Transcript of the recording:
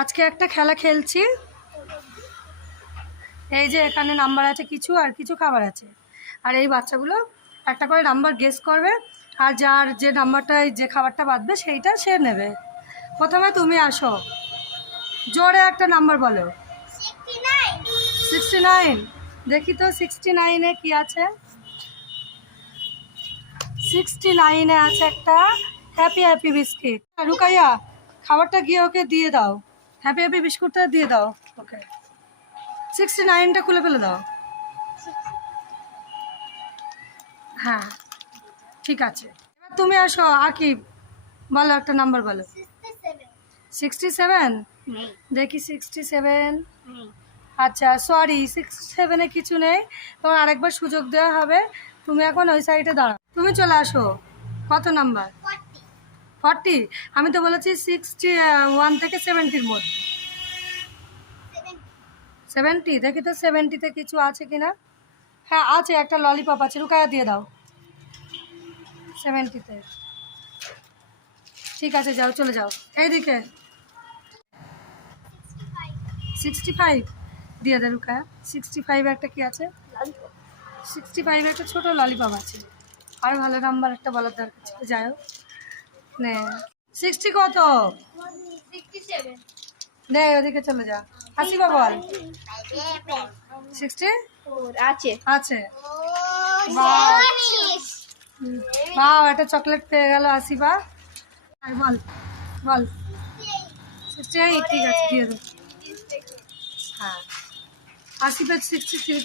আজকে একটা খেলা খেলছি। এই যে এখানে নাম্বার আছে কিছু, আর কিছু খাবার আছে। আর এই বাচ্চাগুলো একটা করে নাম্বার গেস করবে, আর যার যে নাম্বারটায় যে খাবারটা বাঁধবে সেইটা সে নেবে। প্রথমে তুমি আসো, জোরে একটা নাম্বার বলো। 69। দেখি তো 69-এ কি আছে। 69-এ আছে একটা হ্যাপি হ্যাপি বিস্কিট। রুকাইয়া, খাবারটা গিয়ে ওকে দিয়ে দাও, হ্যাপি হ্যাপি বিস্কুটটা দিয়ে দাও ওকে। 69টা খুলে ফেলে দাও। হ্যাঁ ঠিক আছে, এবার তুমি আসো। আকিব, বলো একটা নাম্বার বলো। 67। দেখি 67। আচ্ছা সরি, 67-এ কিছু নেই, তোমার আরেকবার সুযোগ দেওয়া হবে। তুমি এখন ওই সাইডে দাঁড়াও, তুমি চলে আসো। কত নাম্বার? 40। আমি তো বলেছি 61 থেকে 70-র মধ্যে। 70। দেখি তো 70-তে কিছু আছে কিনা। হ্যাঁ আছে, একটা ললিপপ আছে, রুকায়া দিয়ে দাও 70-তে। ঠিক আছে যাও, চলে যাও এইদিকে। 65 দিয়ে দে রুকায়া। 65-এ একটা কি আছে? 65-এ একটা ছোটো ললিপপ আছে। আর ভালো নাম্বার একটা বলার দরকার ছিল, যাই হোক নে। 60 কত? 67 নে ওদিকে চলে যা। আসিবা বল। 60 আছে। আছে। বাহ, একটা চকলেট পেয়ে গেল আসিবা। আর বল বল। 68। ঠিক আছে দিয়ে দে। হ্যাঁ আসিফের 66